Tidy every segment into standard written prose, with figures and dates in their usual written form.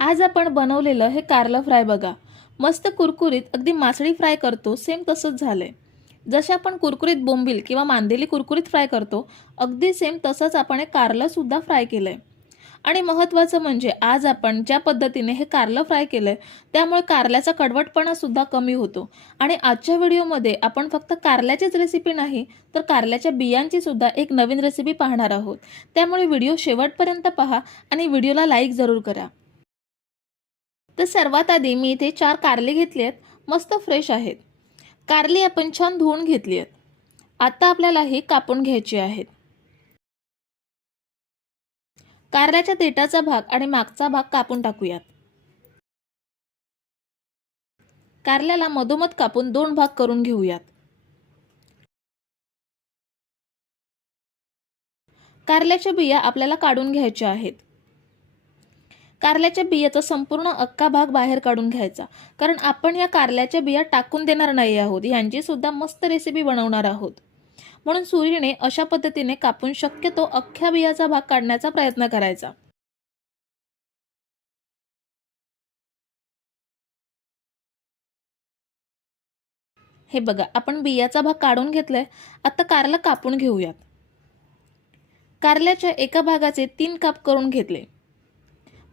आज आपण बनवलेलं हे कारलं फ्राय बघा. मस्त कुरकुरीत अगदी मासळी फ्राय करतो सेम तसंच झालंय. जसे आपण कुरकुरीत बोंबील किंवा मांदेली कुरकुरीत फ्राय करतो अगदी सेम तसंच आपण हे कारलं सुद्धा फ्राय केलंय. आणि महत्त्वाचं म्हणजे आज आपण ज्या पद्धतीने हे कारलं फ्राय केलंय त्यामुळे कारल्याचा कडवटपणा सुद्धा कमी होतो. आणि आजच्या व्हिडिओमध्ये आपण फक्त कारल्याचीच रेसिपी नाही तर कारल्याच्या बियांची सुद्धा एक नवीन रेसिपी पाहणार आहोत. त्यामुळे व्हिडिओ शेवटपर्यंत पहा आणि व्हिडिओला लाईक जरूर करा. तर सर्वात आधी मी इथे 4 कारली घेतली आहेत. मस्त फ्रेश आहेत. कारली आपण छान धुवून घेतली आहेत. आता आपल्याला हे कापून घ्यायची आहेत. कारल्याच्या देठाचा भाग आणि मागचा भाग कापून टाकूयात. कारल्याला मधोमध कापून 2 भाग करून घेऊयात. कारल्याच्या बिया आपल्याला काढून घ्यायच्या आहेत. कारल्याच्या बियाचा संपूर्ण अख्खा भाग बाहेर काढून घ्यायचा, कारण आपण या कारल्याच्या बिया टाकून देणार नाही आहोत. यांची सुद्धा मस्त रेसिपी बनवणार आहोत. म्हणून सुरीने अशा पद्धतीने कापून शक्यतो अख्ख्या बियाचा भाग काढण्याचा प्रयत्न करायचा. हे बघा, आपण बियाचा भाग काढून घेतलाय. आता कारलं कापून घेऊयात. कारल्याच्या एका भागाचे 3 काप करून घेतले.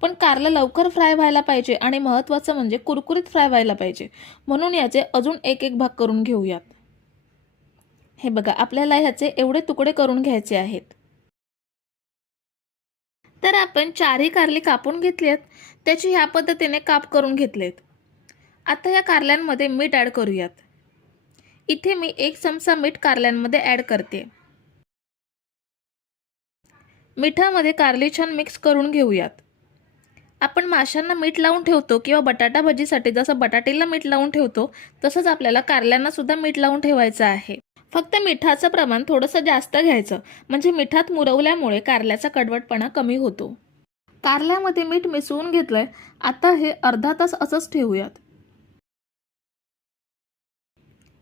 पण कारलं लवकर फ्राय व्हायला पाहिजे आणि महत्त्वाचं म्हणजे कुरकुरीत फ्राय व्हायला पाहिजे, म्हणून याचे अजून एक भाग करून घेऊयात. हे बघा, आपल्याला ह्याचे एवढे तुकडे करून घ्यायचे आहेत. तर आपण 4ही कारली कापून घेतली आहेत. त्याची ह्या पद्धतीने काप करून घेतलेत. आता या कारल्यांमध्ये मीठ ॲड करूयात. इथे मी 1 चमचा मीठ कारल्यांमध्ये ॲड करते. मिठामध्ये कारली छान मिक्स करून घेऊयात. आपण माशांना मीठ लावून ठेवतो किंवा बटाटा भजीसाठी जसं बटाटीला मीठ लावून ठेवतो तसंच आपल्याला कारल्यांना सुद्धा मीठ लावून ठेवायचं आहे. फक्त मिठाचं प्रमाण थोडंसं जास्त घ्यायचं, म्हणजे मिठात मुरवल्यामुळे कारल्याचा कडवटपणा कमी होतो. कारल्यामध्ये मीठ मिसळून घेतलंय. आता हे अर्धा तास असंच ठेवूयात.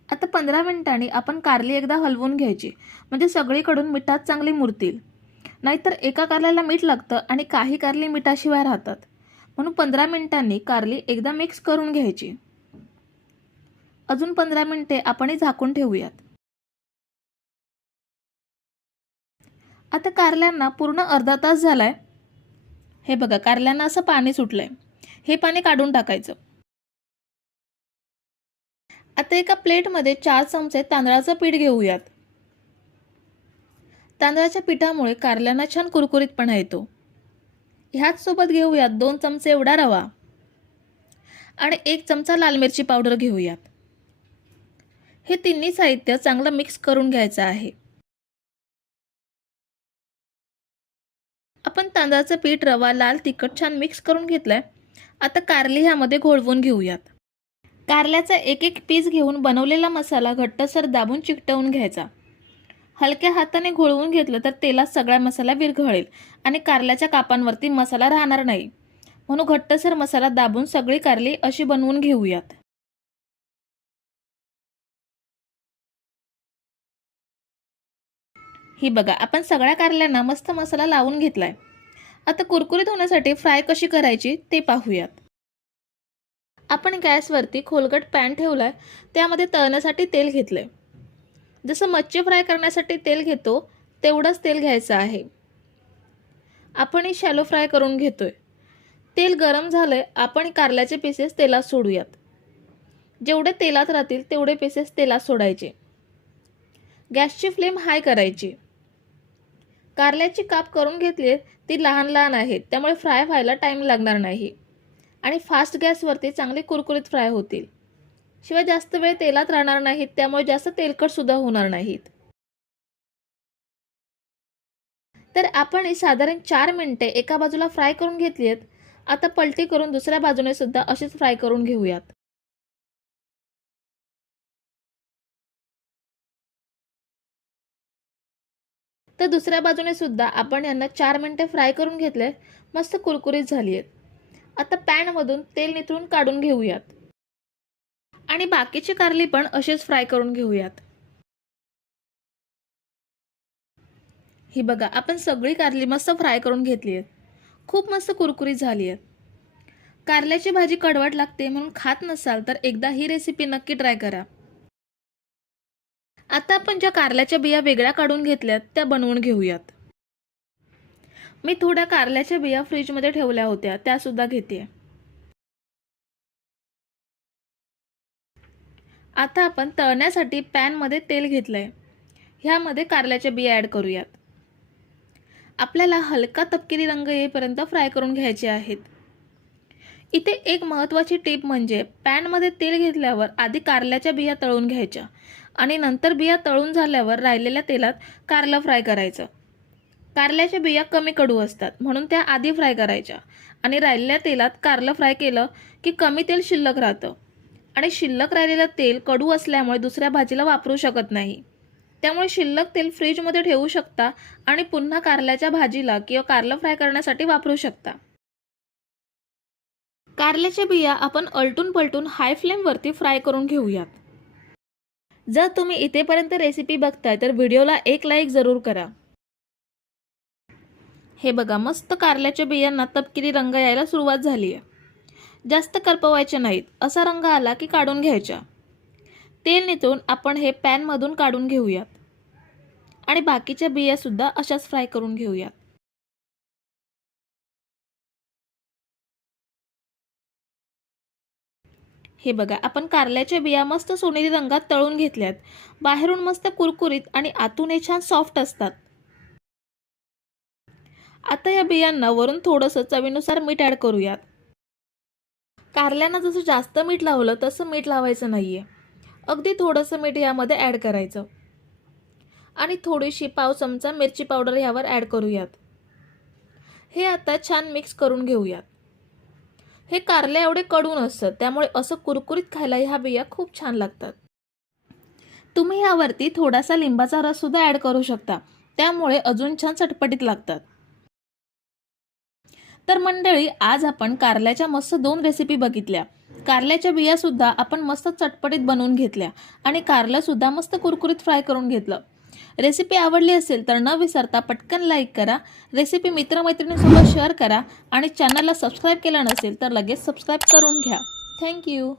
आता 15 मिनिटांनी आपण कारली एकदा हलवून घ्यायची, म्हणजे सगळीकडून मिठात चांगली मुरतील. नाहीतर एका कारल्याला मीठ लागतं आणि काही कारली मिठाशिवाय राहतात. म्हणून 15 मिनिटांनी कारली एकदा मिक्स करून घ्यायची. अजून 15 मिनिटे आपण झाकून ठेवूयात. आता कारल्यांना पूर्ण अर्धा तास झालाय. हे बघा, कारल्यांना असं पाणी सुटलंय. हे पाणी काढून टाकायचं. आता एका प्लेटमध्ये 4 चमचे तांदळाचं पीठ घेऊयात. तांदळाच्या पिठामुळे कारल्यांना छान कुरकुरीतपणा येतो. ह्याच सोबत घेऊयात 2 चमचे एवढा रवा आणि 1 चमचा लाल मिरची पावडर घेऊयात. हे तिन्ही साहित्य चांगलं मिक्स करून घ्यायचं आहे. आपण तांदळाचं पीठ, रवा, लाल तिखट छान मिक्स करून घेतलंय. आता कारली ह्यामध्ये घोळवून घेऊयात. कारल्याचा एक पीस घेऊन बनवलेला मसाला घट्टसर दाबून चिकटवून घ्यायचा. हलक्या हाताने घोळवून घेतलं तर तेलात सगळा मसाला विरघळेल आणि कारल्याच्या कापांवरती मसाला राहणार नाही. म्हणून घट्टसर मसाला दाबून सगळी कारली अशी बनवून घेऊयात. ही बघा, आपण सगळ्या कारल्यांना मस्त मसाला लावून घेतलाय. आता कुरकुरीत होण्यासाठी फ्राय कशी करायची ते पाहूयात. आपण गॅसवरती खोलगट पॅन ठेवलाय. त्यामध्ये तळण्यासाठी तेल घेतलंय. जसं मच्छी फ्राय करण्यासाठी तेल घेतो तेवढंच तेल घ्यायचं आहे. आपण ही शॅलो फ्राय करून घेतोय. तेल गरम झालंय. आपण कारल्याचे पीसेस तेलात सोडूयात. जेवढे तेलात राहतील तेवढे पीसेस तेलात सोडायचे. गॅसची फ्लेम हाय करायची. कारल्याची काप करून घेतली. ती लहान लहान आहेत, त्यामुळे फ्राय व्हायला टाईम लागणार नाही आणि फास्ट गॅसवरती चांगले कुरकुरीत फ्राय होतील. शिवाय जास्त वेळ तेलात राहणार नाहीत, त्यामुळे जास्त तेलकट सुद्धा होणार नाहीत. तर आपण साधारण 4 मिनिटे एका बाजूला फ्राय करून घेतली आहेत. आता पलटी करून दुसऱ्या बाजूने सुद्धा अशीच फ्राय करून घेऊयात. तर दुसऱ्या बाजूने सुद्धा आपण यांना 4 मिनिटे फ्राय करून घेतले. मस्त कुरकुरीत झाली आहेत. आता पॅनमधून तेल निथळून काढून घेऊयात आणि बाकीची कारली पण अशीच फ्राय करून घेऊयात. ही बघा, आपण सगळी कारली मस्त फ्राय करून घेतली आहे. खूप मस्त कुरकुरीत झाली आहे. कारल्याची भाजी कडवट लागते म्हणून खात नसाल तर एकदा ही रेसिपी नक्की ट्राय करा। आता आपण ज्या कारल्याच्या बिया वेगळ्या काढून घेतल्यात त्या बनवून घेऊयात। मी थोड्या कारल्याच्या बिया फ्रीजमध्ये ठेवल्या होत्या, त्या सुद्धा घेते। आता आपण तळण्यासाठी पॅनमध्ये तेल घेतलंय, ह्यामध्ये कारल्याच्या बिया ॲड करूयात। आपल्याला हलका तपकिरी रंग येईपर्यंत फ्राय करून घ्यायचे आहेत। इथे एक महत्त्वाची टिप म्हणजे पॅनमध्ये तेल घेतल्यावर आधी कारल्याच्या बिया तळून घ्यायच्या आणि नंतर बिया तळून झाल्यावर राहिलेल्या तेलात कारलं फ्राय करायचं। कारल्याच्या बिया कमी कडू असतात म्हणून त्या आधी फ्राय करायच्या आणि राहिलेल्या तेलात कारलं फ्राय केलं की कमी तेल शिल्लक राहतं आणि शिल्लक राहिलेलं तेल कडू असल्यामुळे दुसऱ्या भाजीला वापरू शकत नाही। त्यामुळे शिल्लक तेल फ्रीजमध्ये ठेवू शकता आणि पुन्हा कारल्याच्या भाजीला किंवा कारलं फ्राय करण्यासाठी वापरू शकता। कारल्याच्या बिया आपण अलटून पलटून हाय फ्लेमवरती फ्राय करून घेऊयात। जर तुम्ही इथेपर्यंत रेसिपी बघताय तर व्हिडिओला एक लाईक जरूर करा। हे बघा, मस्त कारल्याच्या बियांना तपकिरी रंग यायला सुरुवात झाली आहे। जास्त करपवायचे नाहीत, असा रंग आला की काढून घ्यायच्या। तेल निथळून आपण हे पॅनमधून काढून घेऊयात आणि बाकीच्या बिया सुद्धा अशाच फ्राय करून घेऊयात। हे बघा, आपण कारल्याच्या बिया मस्त सोनेरी रंगात तळून घेतल्यात। बाहेरून मस्त कुरकुरीत आणि आतून छान सॉफ्ट असतात। आता या बियांना वरून थोडंसं चवीनुसार मीठ ॲड करूयात। कारल्यांना जसं जास्त मीठ लावलं तसं मीठ लावायचं नाहीये, अगदी थोडंसं मीठ यामध्ये ॲड करायचं आणि थोडीशी पाव चमचा मिरची पावडर यावर ॲड करूयात। हे आता छान मिक्स करून घेऊयात। हे कारले एवढे कडू नसतात, त्यामुळे असं कुरकुरीत खायला ह्या बिया खूप छान लागतात। तुम्ही यावरती थोडासा लिंबाचा रस सुद्धा ॲड करू शकता, त्यामुळे अजून छान चटपटीत लागतात। तर मंडळी, आज आपण कारल्याच्या मस्त 2 रेसिपी बघितल्या। कारल्याच्या बिया सुद्धा आपण मस्त चटपटीत बनवून घेतल्या आणि कारलं सुद्धा मस्त कुरकुरीत फ्राय करून घेतलं। रेसिपी आवडली असेल तर न विसरता पटकन लाईक करा, रेसिपी मित्रमैत्रिणींसोबत शेअर करा आणि चॅनलला सबस्क्राईब केलं नसेल तर लगेच सबस्क्राईब करून घ्या। थँक्यू।